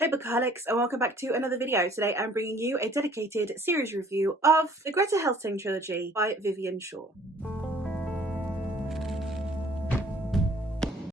Hey Bookaholics, and welcome back to another video. Today I'm bringing you a dedicated series review of the Greta Helsing trilogy by Vivian.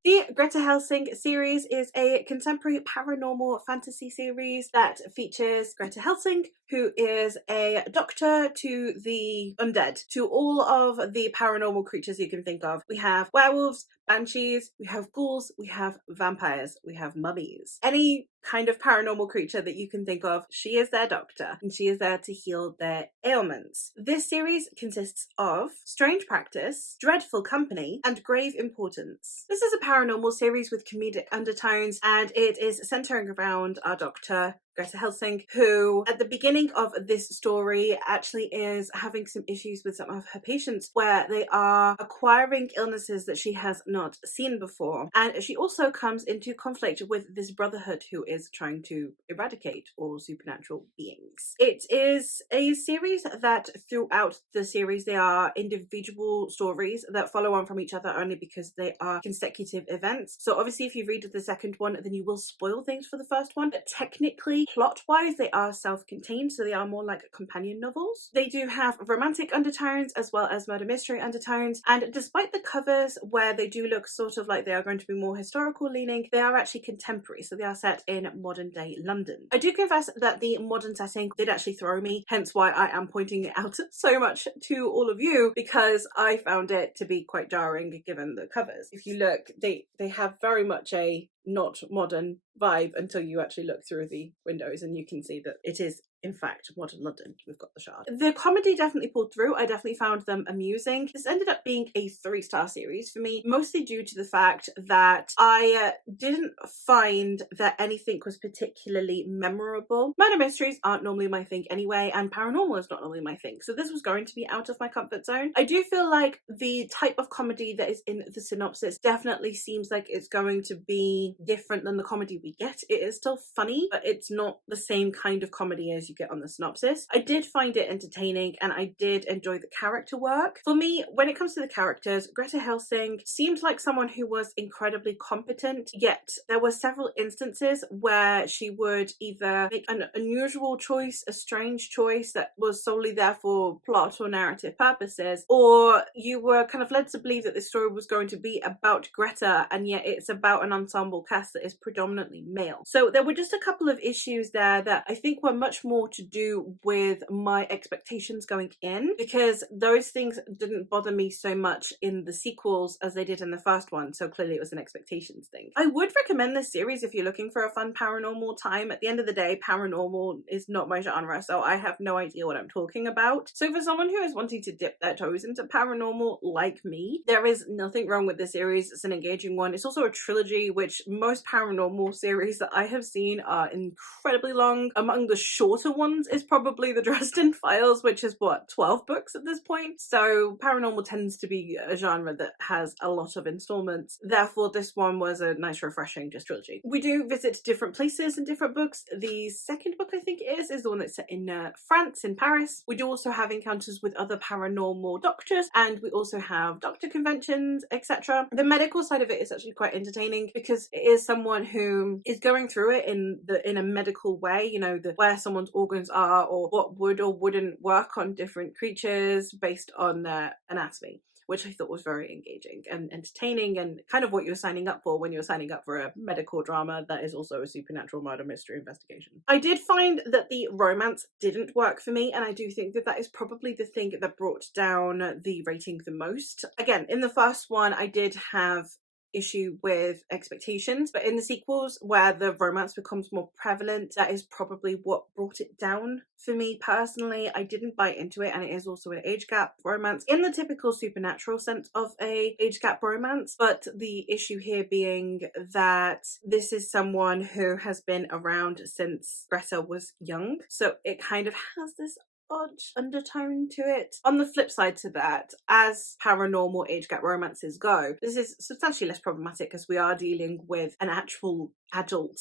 The Greta Helsing series is a contemporary paranormal fantasy series that features Greta Helsing, who is a doctor to the undead, to all of the paranormal creatures you can think of. We have werewolves, banshees, we have ghouls, we have vampires, we have mummies. Any kind of paranormal creature that you can think of, she is their doctor, and she is there to heal their ailments. This series consists of strange practice, dreadful company, and grave importance. This is a paranormal series with comedic undertones, and it is centering around our doctor, Greta Helsing, who at the beginning of this story actually is having some issues with some of her patients where they are acquiring illnesses that she has not seen before. And she also comes into conflict with this brotherhood who is trying to eradicate all supernatural beings. It is a series that throughout the series they are individual stories that follow on from each other only because they are consecutive events. So obviously if you read the second one then you will spoil things for the first one, but technically plot-wise, they are self-contained, so they are more like companion novels. They do have romantic undertones as well as murder mystery undertones, and despite the covers where they do look sort of like they are going to be more historical leaning, they are actually contemporary, so they are set in modern day London. I do confess that the modern setting did actually throw me, hence why I am pointing it out so much to all of you, because I found it to be quite jarring given the covers. If you look, they have very much a not modern vibe until you actually look through the windows and you can see that it is in fact modern London. We've got the Shard. The comedy definitely pulled through. I definitely found them amusing. This ended up being a 3-star series for me, mostly due to the fact that I didn't find that anything was particularly memorable. Murder mysteries aren't normally my thing anyway, and paranormal is not normally my thing, so this was going to be out of my comfort zone. I do feel like the type of comedy that is in the synopsis definitely seems like it's going to be different than the comedy we get. It is still funny, but it's not the same kind of comedy as you get on the synopsis. I did find it entertaining and I did enjoy the character work. For me, when it comes to the characters, Greta Helsing seemed like someone who was incredibly competent, yet there were several instances where she would either make an unusual choice, a strange choice that was solely there for plot or narrative purposes, or you were kind of led to believe that this story was going to be about Greta and yet it's about an ensemble cast that is predominantly male. So there were just a couple of issues there that I think were much more to do with my expectations going in, because those things didn't bother me so much in the sequels as they did in the first one, so clearly it was an expectations thing. I would recommend this series if you're looking for a fun paranormal time. At the end of the day, paranormal is not my genre, so I have no idea what I'm talking about. So for someone who is wanting to dip their toes into paranormal like me, there is nothing wrong with the series. It's an engaging one. It's also a trilogy, which most paranormal series that I have seen are incredibly long. Among the shorter ones is probably the Dresden Files, which is what, 12 books at this point? So paranormal tends to be a genre that has a lot of installments. Therefore, this one was a nice, refreshing just trilogy. We do visit different places in different books. The second book, I think it is the one that's set in France, in Paris. We do also have encounters with other paranormal doctors, and we also have doctor conventions, etc. The medical side of it is actually quite entertaining because it is someone who is going through it in a medical way, you know, where someone's organs are or what would or wouldn't work on different creatures based on their anatomy, which I thought was very engaging and entertaining and kind of what you're signing up for when you're signing up for a medical drama that is also a supernatural murder mystery investigation. I did find that the romance didn't work for me, and I do think that that is probably the thing that brought down the rating the most. Again, in the first one, I did have issue with expectations, but in the sequels where the romance becomes more prevalent, that is probably what brought it down for me personally. I didn't buy into it, and it is also an age gap romance in the typical supernatural sense of a age gap romance, but the issue here being that this is someone who has been around since Greta was young, so it kind of has this odd undertone to it. On the flip side to that, as paranormal age gap romances go, this is substantially less problematic because we are dealing with an actual adult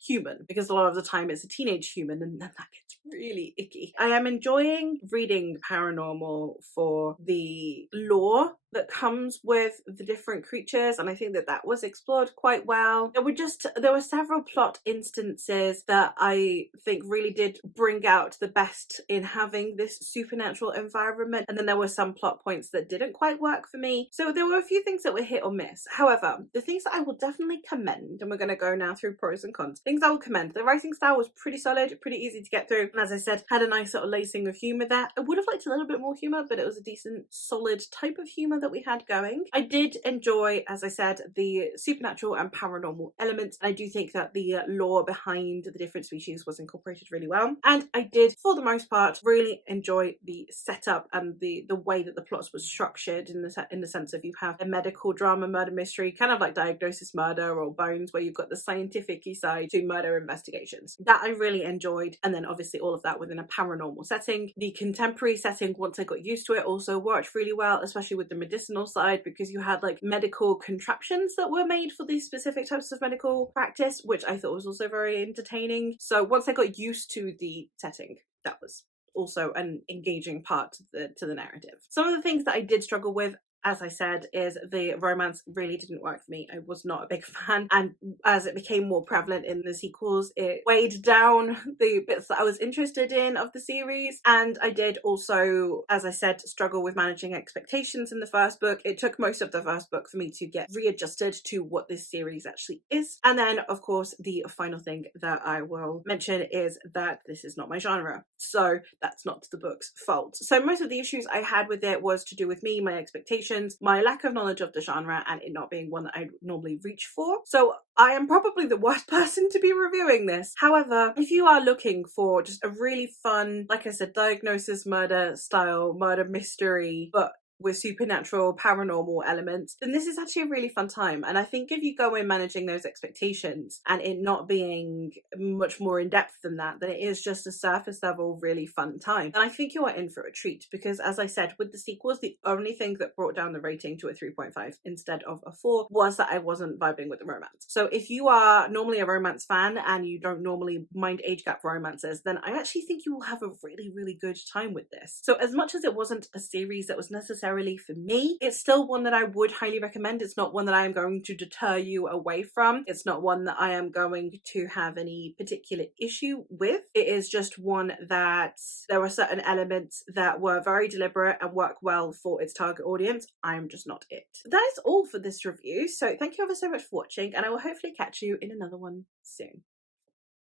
human, because a lot of the time it's a teenage human, and then that gets really icky. I am enjoying reading paranormal for the lore that comes with the different creatures, and I think that that was explored quite well. There were several plot instances that I think really did bring out the best in having this supernatural environment, and then there were some plot points that didn't quite work for me. So there were a few things that were hit or miss. However, the things that I will definitely commend, and we're going to go now through pros and cons, things I will commend: the writing style was pretty solid, pretty easy to get through, and as I said, had a nice sort of lacing of humour there. I would have liked a little bit more humour, but it was a decent solid type of humour that we had going. I did enjoy, as I said, the supernatural and paranormal elements. I do think that the lore behind the different species was incorporated really well, and I did, for the most part, really enjoy the setup and the way that the plots was structured, in the sense of you have a medical drama murder mystery, kind of like Diagnosis Murder or Bones, where you've got the scientific-y side to murder investigations. That I really enjoyed, and then obviously all of that within a paranormal setting. The contemporary setting, once I got used to it, also worked really well, especially with the medicinal side, because you had like medical contraptions that were made for these specific types of medical practice, which I thought was also very entertaining. So once I got used to the setting, that was also an engaging part to the narrative. Some of the things that I did struggle with, as I said, is the romance really didn't work for me. I was not a big fan, and as it became more prevalent in the sequels, it weighed down the bits that I was interested in of the series. And I did also, as I said, struggle with managing expectations in the first book. It took most of the first book for me to get readjusted to what this series actually is. And then, of course, the final thing that I will mention is that this is not my genre, so that's not the book's fault. So most of the issues I had with it was to do with me, my expectations, my lack of knowledge of the genre, and it not being one that I normally reach for. So I am probably the worst person to be reviewing this. However, if you are looking for just a really fun, like I said, Diagnosis Murder style murder mystery, but with supernatural paranormal elements, then this is actually a really fun time. And I think if you go in managing those expectations and it not being much more in depth than that, then it is just a surface level really fun time, and I think you are in for a treat. Because as I said, with the sequels, the only thing that brought down the rating to a 3.5 instead of a 4 was that I wasn't vibing with the romance. So if you are normally a romance fan and you don't normally mind age gap romances, then I actually think you will have a really, really good time with this. So as much as it wasn't a series that was necessarily for me, it's still one that I would highly recommend. It's not one that I am going to deter you away from. It's not one that I am going to have any particular issue with. It is just one that there were certain elements that were very deliberate and work well for its target audience. I'm just not it. That is all for this review. So thank you ever so much for watching, and I will hopefully catch you in another one soon.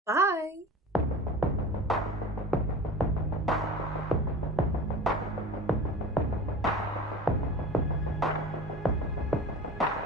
Bye!